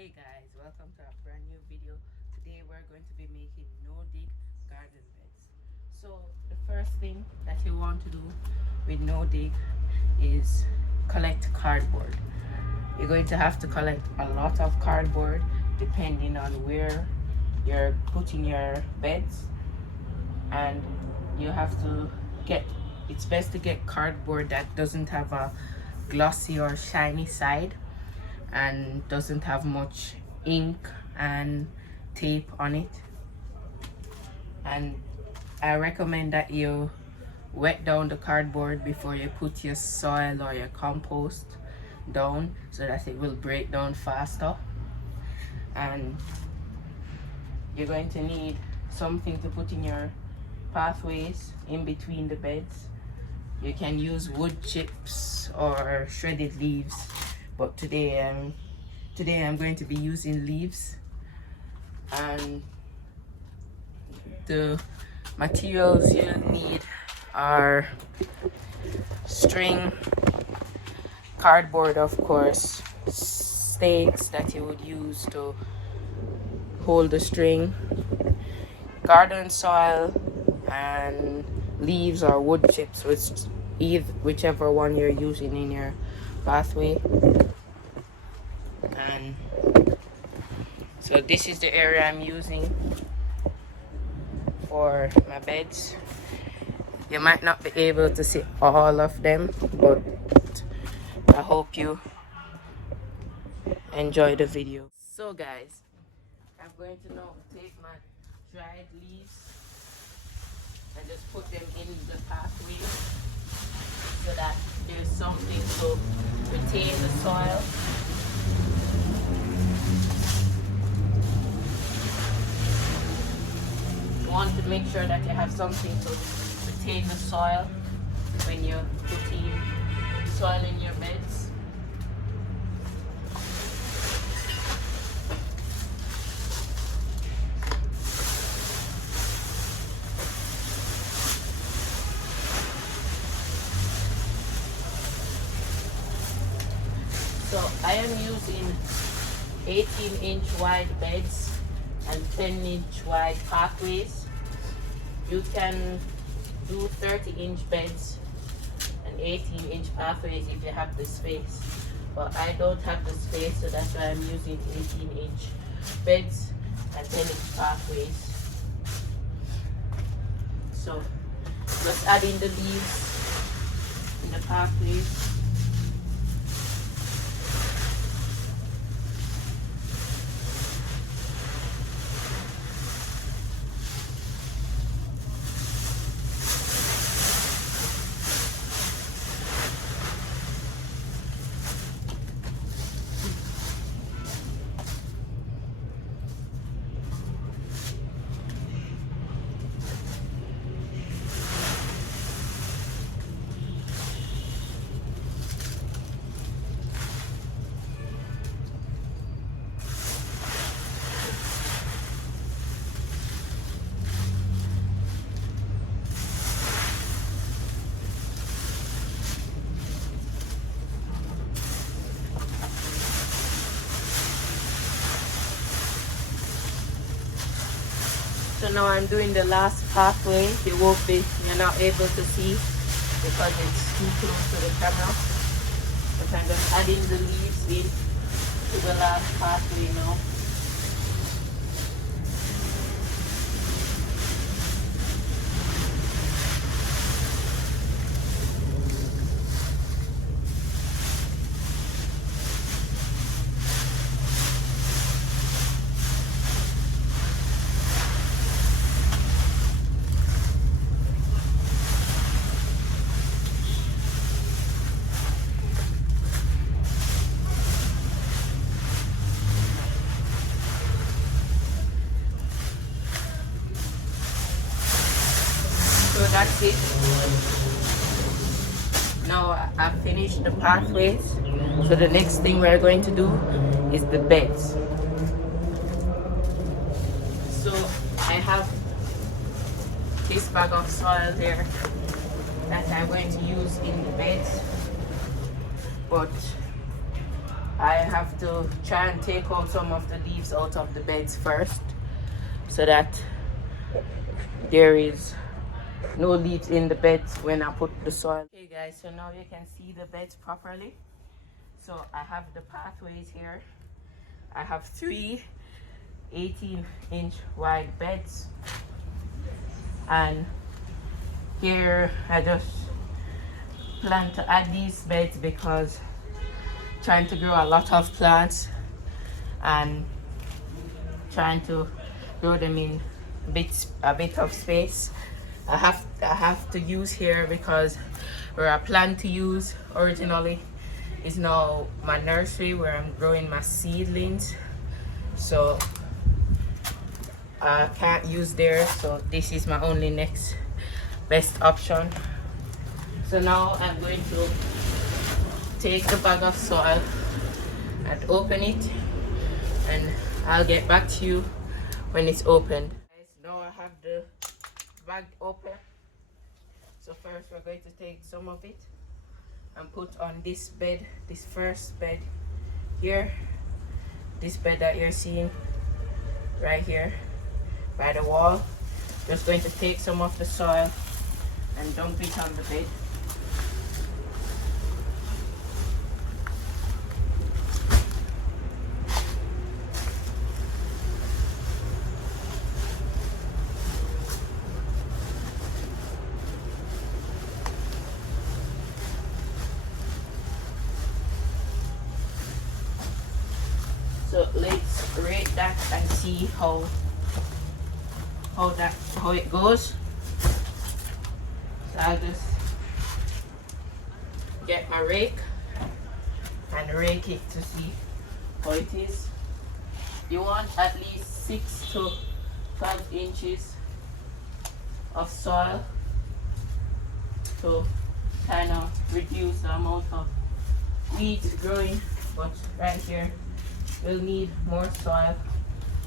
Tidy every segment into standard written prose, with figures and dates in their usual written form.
Hey guys, welcome to a brand new video. Today we're going to be making no-dig garden beds. So the first thing that you want to do with no-dig is collect cardboard. You're going to have to collect a lot of cardboard depending on where you're putting your beds, and you have to it's best to get cardboard that doesn't have a glossy or shiny side and doesn't have much ink and tape on it. And I recommend that you wet down the cardboard before you put your soil or your compost down so that it will break down faster. And you're going to need something to put in your pathways in between the beds. You can use wood chips or shredded leaves, but today I'm going to be using leaves. And the materials you need are string, cardboard, of course, stakes that you would use to hold the string, garden soil, and leaves or wood chips, whichever one you're using in your pathway. And so this is the area I'm using for my beds. You might not be able to see all of them, but I hope you enjoy the video. So guys, I'm going to now take my dried leaves and just put them in the pathway so that there's something to retain the soil. You want to make sure that you have something to retain the soil when you're putting soil in your beds. So I am using 18-inch wide beds and 10-inch wide pathways. You can do 30-inch beds and 18-inch pathways if you have the space. But I don't have the space, so that's why I'm using 18-inch beds and 10-inch pathways. So just add in the leaves in the pathways. So now I'm doing the last pathway. You're not able to see because it's too close to the camera. But I'm just adding the leaves in to the last pathway now. So that's it. Now I've finished the pathways. So the next thing we're going to do is the beds. So I have this bag of soil here that I'm going to use in the beds. But I have to try and take out some of the leaves out of the beds first, so that there is no leaves in the beds when I put the soil. Okay guys, so now you can see the beds properly. So I have the pathways here. I have 3 18-inch wide beds, and here I just plan to add these beds because trying to grow a lot of plants and trying to grow them in a bit of space. I have to use here because where I plan to use originally is now my nursery where I'm growing my seedlings, so I can't use there, so this is my only next best option. So now I'm going to take the bag of soil and open it, and I'll get back to you when it's opened. Now I have the bag open, so first we're going to take some of it and put on this bed, this first bed here, this bed that you're seeing right here by the wall. Just going to take some of the soil and dump it on the bed. So let's rate that and see how it goes. So I'll just get my rake and rake it to see how it is. You want at least 6 to 12 inches of soil to kind of reduce the amount of weeds growing, but right here we'll need more soil,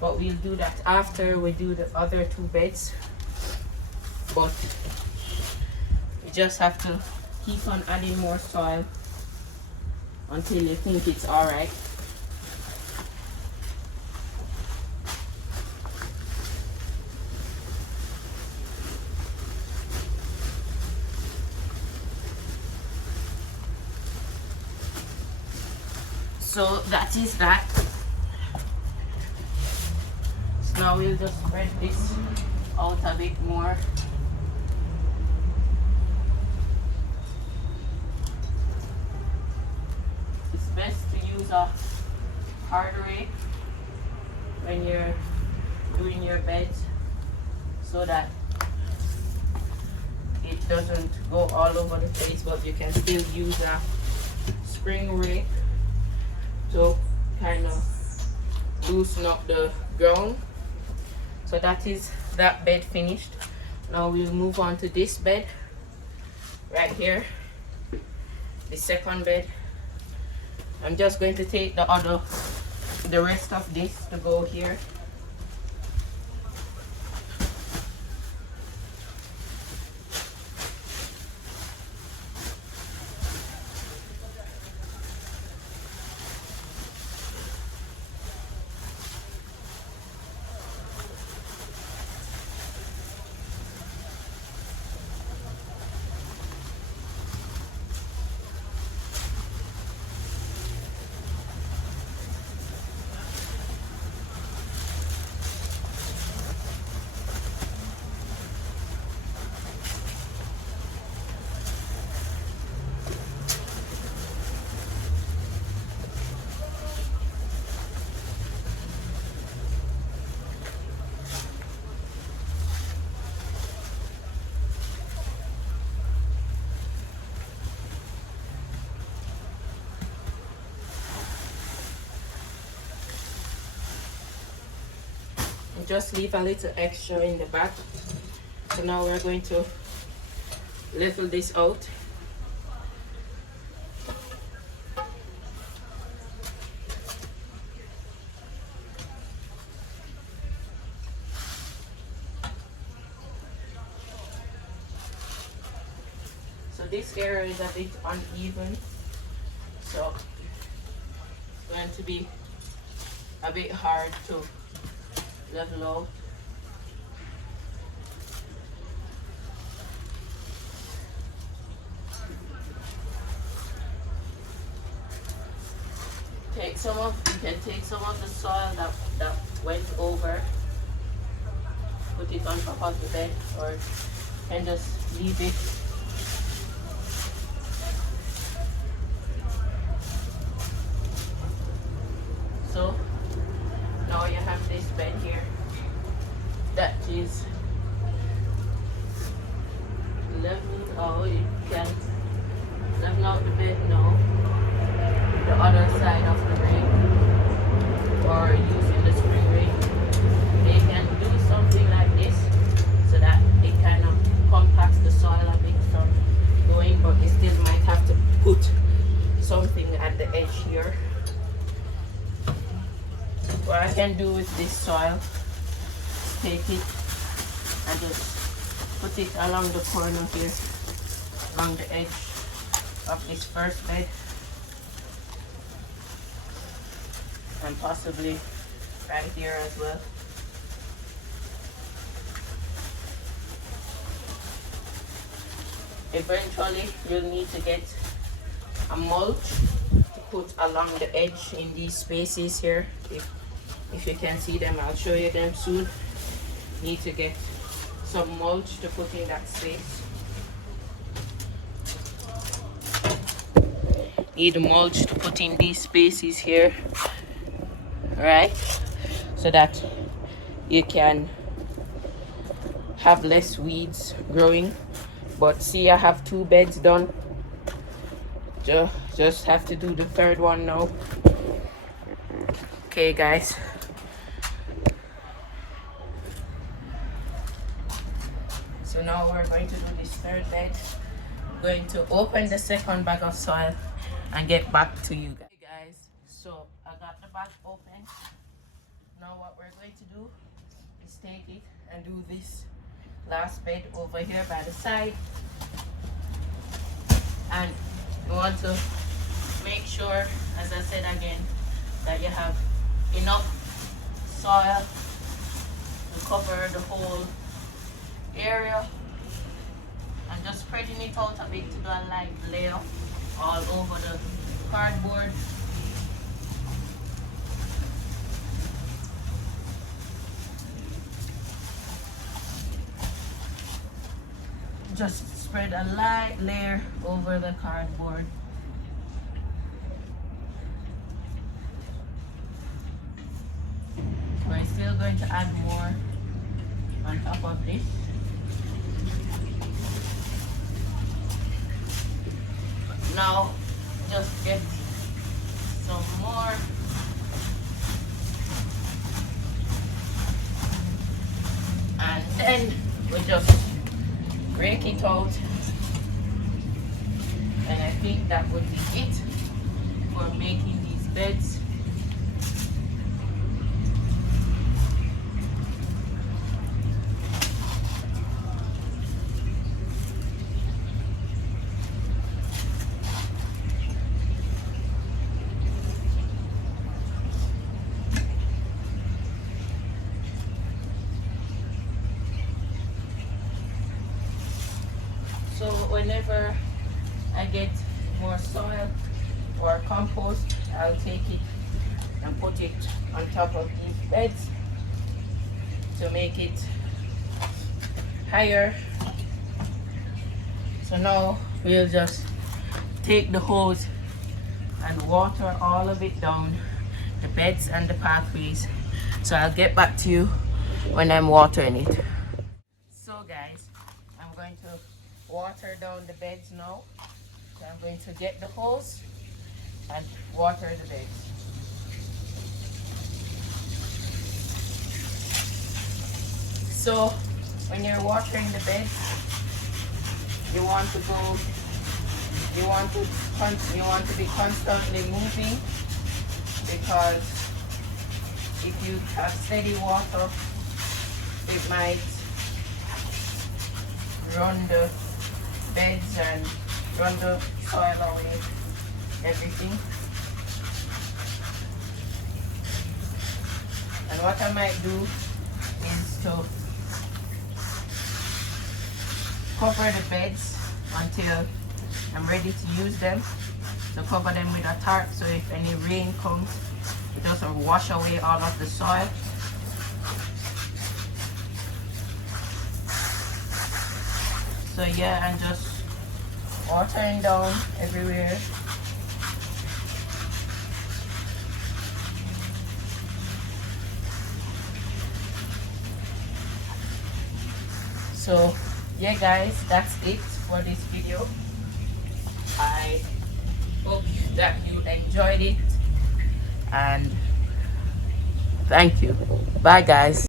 but we'll do that after we do the other 2 beds. But you just have to keep on adding more soil until you think it's all right. So that is that. So now we'll just spread this out a bit more. It's best to use a hard rake when you're doing your beds so that it doesn't go all over the place, but you can still use a spring rake to kind of loosen up the ground. So that is that bed finished. Now we'll move on to this bed right here, the second bed. I'm just going to take the rest of this to go here. Just leave a little extra in the back. So now we're going to level this out. So this area is a bit uneven, so to be a bit hard to level out. You can take some of the soil that went over, put it on top of the bed, or you can just leave it. So now you have this bed here that is leveled out. You can level out the bed now, the other side of the ring, or using the spring ring. They can do something like this so that it kind of compacts the soil a bit from going, but you still might have to put something at the edge here. What I can do with this soil, take it and just put it along the corner here, along the edge of this first bed, and possibly right here as well. Eventually you'll need to get a mulch to put along the edge in these spaces here. If you can see them, I'll show you them soon. Need to get some mulch to put in that space. Need mulch to put in these spaces here, right? So that you can have less weeds growing. But see, I have 2 beds done. Just have to do the third one now. Okay, guys. So now we're going to do this third bed. I'm going to open the second bag of soil and get back to you guys. Okay, guys, so I got the bag open. Now what we're going to do is take it and do this last bed over here by the side. And you want to make sure, as I said again, that you have enough soil to cover the whole area, and just spreading it out a bit to do a light layer all over the cardboard. Just spread a light layer over the cardboard. We're still going to add more on top of this. Now just get some more. And then we just break it out. And I think that would be it for making these beds. So whenever I get more soil or compost, I'll take it and put it on top of these beds to make it higher. So now we'll just take the hose and water all of it down the beds and the pathways. So I'll get back to you when I'm watering it. So guys, I'm going to water down the beds now. So I'm going to get the hose and water the beds. So when you're watering the beds, you want to be constantly moving, because if you have steady water, it might run the beds and run the soil away, everything. what I might do is to cover the beds until I'm ready to use them. So cover them with a tarp so if any rain comes, it doesn't wash away all of the soil. So yeah, and just watering down everywhere. So yeah guys, that's it for this video. I hope that you enjoyed it, and thank you. Bye guys.